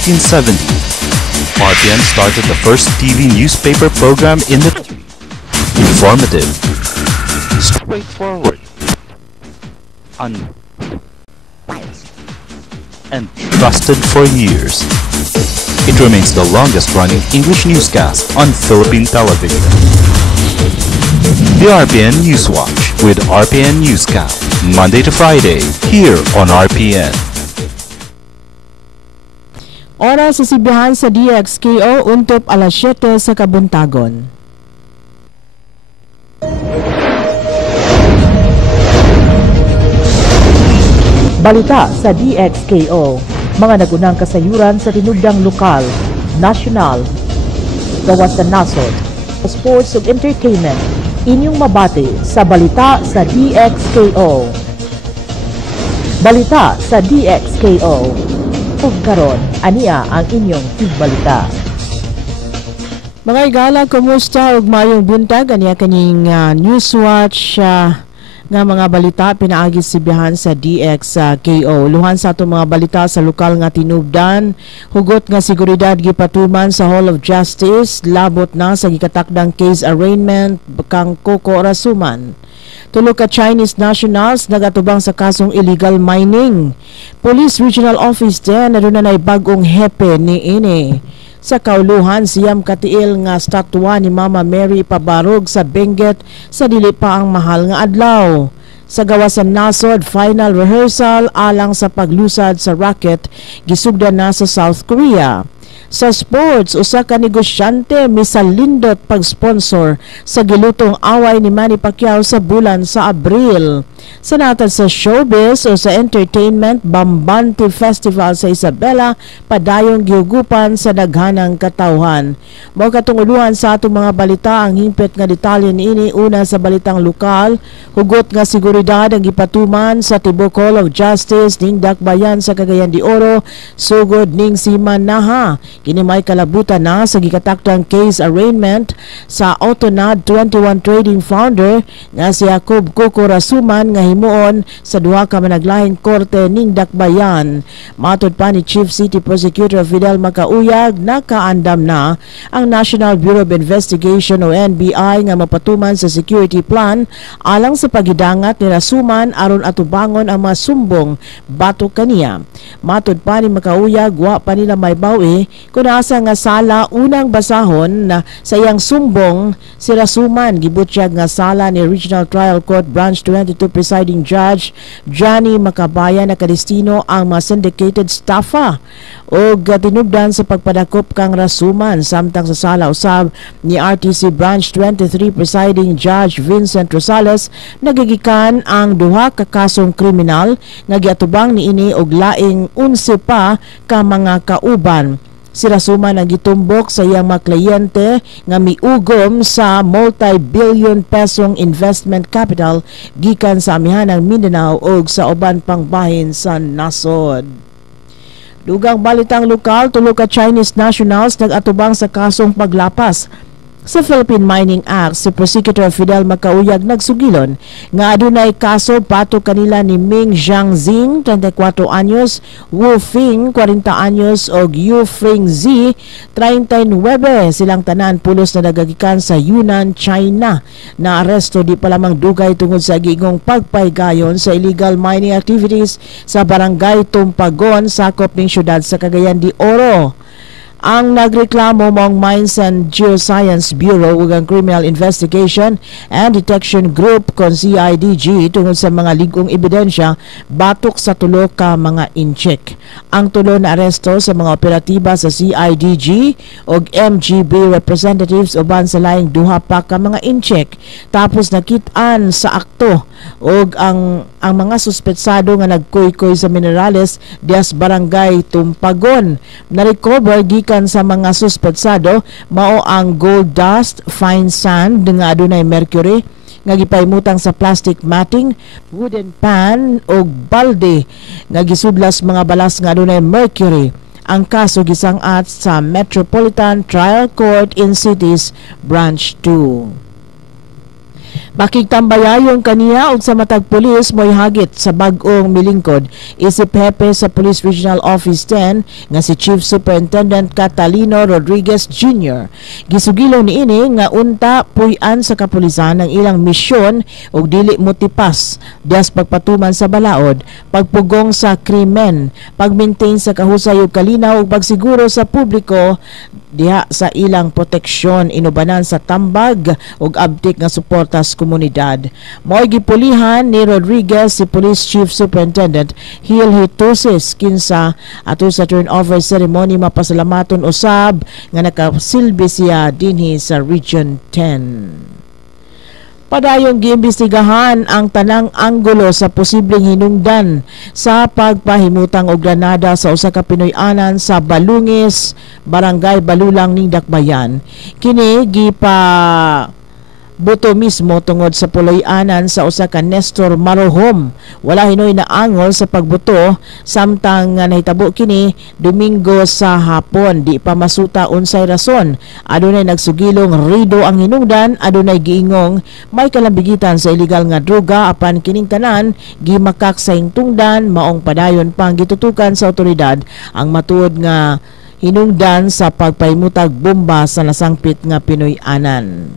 1970. RPN started the first TV newspaper program in the country. Informative, straightforward, unbiased, and trusted for years. It remains the longest-running English newscast on Philippine television. The RPN Newswatch with RPN Newscast, Monday to Friday, here on RPN. Oras sa sibihan sa DXKO untop alas 7 sa kabuntagon. Balita sa DXKO. Mga nagunang kasayuran sa tinubdang lokal, nasyonal, gawas sa nasod, sports ug entertainment. Inyong mabati sa balita sa DXKO. Balita sa DXKO. Ug karon ania ang inyong tigbalita. Mga igala, kumusta ug mayong buntag ania kaning Newswatch nga mga balita pinaagi sibihan sa DXKO. Luhan sa atong mga balita sa lokal nga tinubdan, hugot nga seguridad gipatuman sa Hall of Justice labot na sa gikatakdang case arraignment kang Coco Rasuman. Tulo ka Chinese nationals nagatubang sa kasong illegal mining. Police Regional Office din na doon na bagong hepe ni ini. Sa kauluhan, siyam katiil nga statwa ni Mama Mary pabarog sa Benguet sa dili pa ang mahal nga adlaw. Sa gawasan nasod, final rehearsal alang sa paglusad sa rocket gisugdan na sa South Korea. Sa sports, usa ka negosyante misalindot pag-sponsor sa gilutong away ni Manny Pacquiao sa bulan sa Abril. Sa natad sa showbiz o sa entertainment, Bambante Festival sa Isabela padayong gihugupan sa daghanang katawhan. Mao katunguluhan sa atong mga balita ang himpit nga detalye niini. Una sa balitang lokal, hugot nga seguridad ang gipatuman sa Tibok Hall of Justice ning Dakbayan sa Cagayan de Oro sugod ning Simanaha. Kini may kalabutan na sa gikataktang case arraignment sa Autonad 21 Trading founder nga si Jacob Coco Rasuman nga himuon sa duha ka managlahing korte ning Dakbayan. Matod pa ni Chief City Prosecutor Fidel Macauyag, nakaandam na ang National Bureau of Investigation o NBI nga mapatuman sa security plan alang sa paghidangat ni Rasuman aron atubangon ang mga sumbong batok kaniya. Matod pa ni Macauyag, wa pa nila may bawi kung asa nga sala unang basahon na sa iyang sumbong si Rasuman. Gibutyag nga sala ni Regional Trial Court Branch 22 Presiding Judge Johnny Macabaya na kadestino ang mga syndicated staffa o tinubdan sa pagpadakop kang Rasuman. Samtang sa sala usab ni RTC Branch 23 Presiding Judge Vincent Rosales nagigikan ang duha ka kasong kriminal nga giatubang niini og laing 11 pa ka mga kauban. Si Rasuman ang gitumbok sa iyang mga kliyente nga miugom sa multi-billion pesong investment capital gikan sa amihanang Mindanao o sa uban pang bahin sa nasod. Dugang balitang lokal, tulo ka Chinese nationals nag-atubang sa kasong paglapas sa Philippine Mining Act. Si Prosecutor Fidel Macauyag nagsugilon nga adunay kaso pato kanila ni Ming Jiangxing 34 anyos, Wu Fing 40 anyos ug Yu Feng Zi 39. Silang tanan pulos na nagagikan sa Yunnan, China. Na aresto di pa lamang dugay tungod sa gigong pagpaygayon sa illegal mining activities sa barangay Tumpagon sakop ning syudad sa Cagayan de Oro. Ang nagreklamo mong Mines and Geoscience Bureau ug ang Criminal Investigation and Detection Group kon CIDG tungod sa mga ligong ebidensya batok sa tulo ka mga incheck. Ang tulo na aresto sa mga operatiba sa CIDG ug MGB representatives uban sa laing duha pa ka mga incheck. Tapos nakit-an sa akto ug ang mga suspetsado nga nagkuy-kuy sa minerales dias barangay Tumpagon. Na-recover gikan sa mga suspetsado mao ang gold dust, fine sand nga adunay mercury nga gipaymutang sa plastic matting, wooden pan o balde nga gisudlas mga balas nga adunay mercury. Ang kaso gisangat sa Metropolitan Trial Court in Cities Branch 2. Pakigtambayayon kaniya og sa matag pulis mo'y hagit sa bag-ong milingkod isip hepe sa Police Regional Office 10 nga si Chief Superintendent Catalino Rodriguez Jr. Gisugilo niini nga unta puy-an sa kapulisan ang ilang misyon og dili motipas dias pagpatuman sa balaod, pagpugong sa krimen, pagmaintain sa kahusay ug kalinaw ug pagsiguro sa publiko diha sa ilang proteksyon inubanan sa tambag ug abtik nga suporta sa komunidad. Mo'y gipulihan ni Rodriguez si Police Chief Superintendent Hill Hitusis kinsa ato sa turnover ceremony mapasalamaton usab nga nakasilbi siya dinhi sa Region 10. Padayong giimbestigahan ang tanang anggulo sa posibleng hinungdan sa pagpahimutang og granada sa usa ka Pinoy-anan sa Balungis, Barangay Balulang ning Dakbayan. Kini buto mismo tungod sa puloy-anan sa usa ka Nestor Marohom. Wala hinoy na angol sa pagbuto samtang nahitabo kini Domingo sa hapon. Di pa masuta unsay rason. Adunay nagsugilong rido ang hinungdan, adunay giingong may kalambigitan sa illegal nga droga apan kining tanan gimakak sa hingtungdan maong padayon pang gitutukan sa otoridad ang matuod nga hinungdan sa pagpahimutag bomba sa nasangpit nga Pinoy-anan.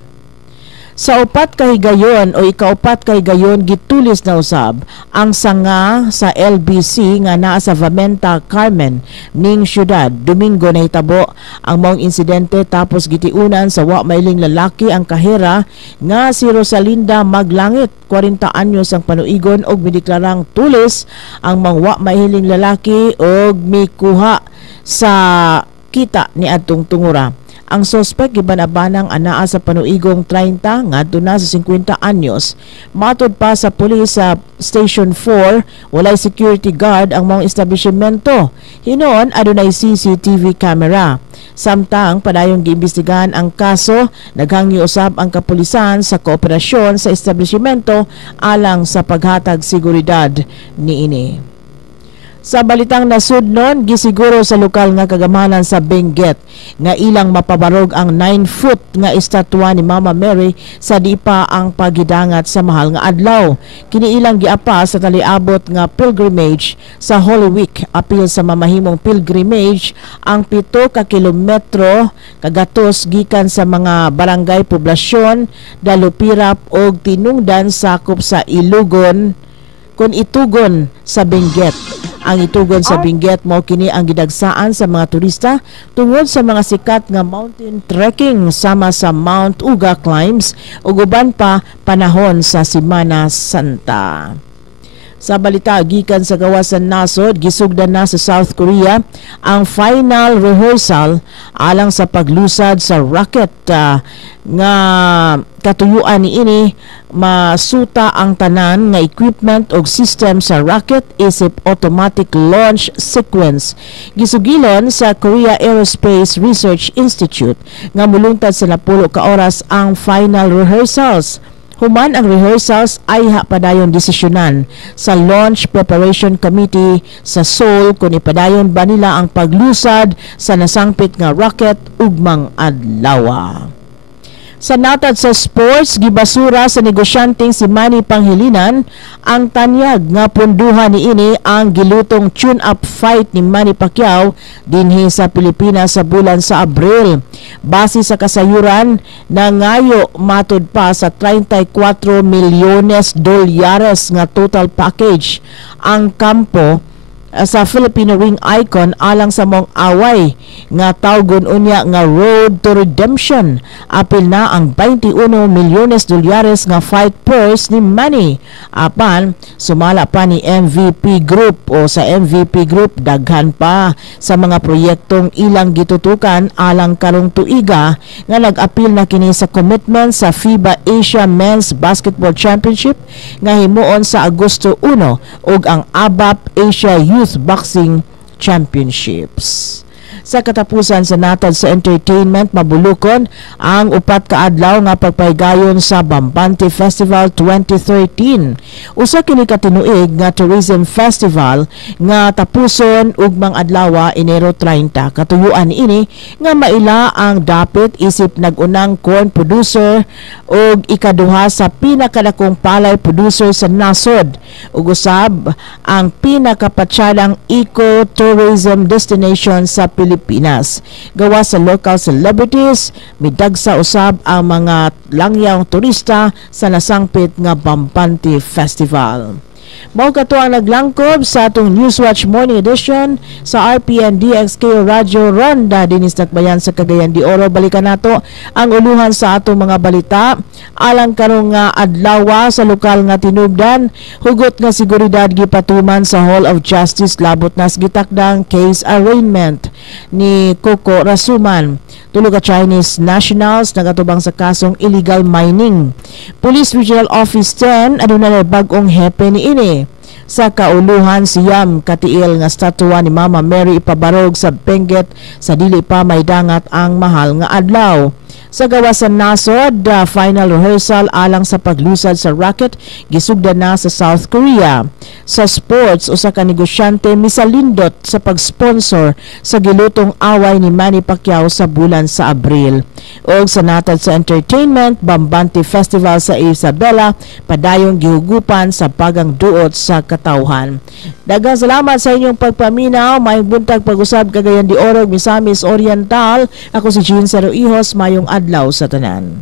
Sa upat ka higayon o ikaupat ka higayon gitulis na usab ang sanga sa LBC nga naa sa Vamenta, Carmen ning syudad. Domingo nahitabo ang maong insidente tapos gitiunan sa wa mailing lalaki ang kahera nga si Rosalinda Maglangit, 40 anyos ang panuigon og mideklarang tulis ang mga wa mailing lalaki og mikuha sa kita ni adtong tungura. Ang suspect gibanabanang anaa sa panuigong 30 ngadto na sa 50 anyos. Matod pa sa pulis sa Station 4, walay security guard ang mga establishmento. Hinon adunay CCTV camera. Samtang padayong giimbestigahan ang kaso, naghangyo usab ang kapulisan sa kooperasyon sa establishmento alang sa paghatag seguridad niini. Sa balitang nasudnon, gisiguro sa lokal nga kagamanan sa Benguet nga ilang mapabarog ang 9-foot nga estatwa ni Mama Mary sa di pa ang paghidangat sa mahal nga adlaw. Kini ilang giapa sa taliabot nga pilgrimage sa Holy Week. Apil sa mamahimong pilgrimage ang 7 ka kilometro kagatos gikan sa mga barangay poblasyon, Dalupirap og tinungdan sakop sa Ilugon kun itugon sa Benguet. Ang itugon sa Benguet mo kini ang gidagsaan sa mga turista tungod sa mga sikat nga mountain trekking sama sa Mount Uga climbs ug uban pa panahon sa Semana Santa. Sa balita gikan sa gawasan nasod, gisugdan na sa South Korea ang final rehearsal alang sa paglusad sa rocket nga katuyuan niini masuta ang tanan nga equipment og system sa rocket isip automatic launch sequence. Gisugilon sa Korea Aerospace Research Institute nga mulungtad sa 10 ka oras ang final rehearsals. Human ang rehearsals ay padayon desisyonan sa Launch Preparation Committee sa Seoul kung ipadayon ba nila ang paglusad sa nasangpit nga rocket ugmang adlaw. Sa natad sa sports, gibasura sa negosyanteng si Manny Panghilinan ang tanyag nga punduhan niini ang gilutong tune-up fight ni Manny Pacquiao dinhi sa Pilipinas sa bulan sa Abril. Base sa kasayuran, nangayo matod pa sa 34 milyones dolyares nga total package ang kampo sa Filipino ring icon alang sa mong away nga tawgon unya nga Road to Redemption. Apil na ang 21 milyones dolyares nga fight purse ni Manny. Apan sumala pa ni MVP Group o sa MVP Group daghan pa sa mga proyektong ilang gitutukan alang karong tuiga nga nag-apil na kini sa commitment sa FIBA Asia Men's Basketball Championship nga himuon sa Agosto 1 ug ang ABAP Asia Youth Boxing Championships. Sa katapusan sa natad sa entertainment, mabulukon ang upat ka adlaw nga pagpaygayon sa Bambante Festival 2013. Usa kini ka tinuig nga tourism festival nga tapuson ug mang adlaw Enero 30. Katuyuan ini nga maila ang dapit isip nag-unang corn producer ug ikaduha sa pinakadakong palay producer sa nasod ug usab ang pinakapatsyadang eco-tourism destination sa Pilipinas. Gawa sa local celebrities, midagsa usab ang mga langyang turista sa nasangpit nga Bambante Festival. Mao kato ang naglangkob sa atong Newswatch Morning Edition sa RPN DXK Radio Ronda dinis Tacbayan sa Cagayan de Oro. Balikan nato ang uluhan sa atong mga balita alang karong nga adlaw sa lokal nga tinubdan. Hugot nga seguridad gipatuman sa Hall of Justice labot nas gitakdang case arraignment ni Coco Rasuman. Tulo ka Chinese nationals nagatubang sa kasong illegal mining. Police Regional Office 10 aduna na bag-ong hepe ni ini. Sa kauluhan siyam katiil nga statwa ni Mama Mary ipabarog sa Benguet sa dili pa may dangat ang mahal nga adlaw. Sa gawasan nasod, final rehearsal alang sa paglusad sa rocket gisugdan na sa South Korea. Sa sports, usa ka negosyante misalindot sa pag-sponsor sa gilutong away ni Manny Pacquiao sa bulan sa Abril. Og sa natad sa entertainment, Bambante Festival sa Isabela padayong gihugupan sa pagang duot sa katawhan. Daghang salamat sa inyong pagpaminaw. Mayong buntag pag-usab Cagayan de Oro, Misamis Oriental. Ako si Jean Cero Ihos, mayong adlaw sa tanan.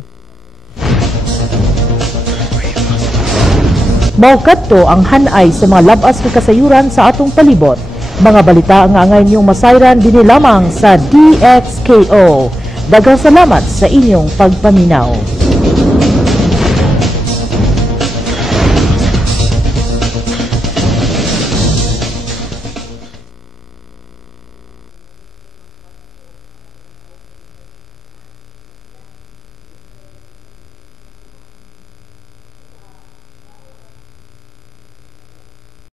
Mao kadto ang hanay sa mga labas nga kasayuran sa atong palibot. Mga balita nga angay niyong masayran dinhi lamang sa DXKO. Daghang salamat sa inyong pagpaminaw.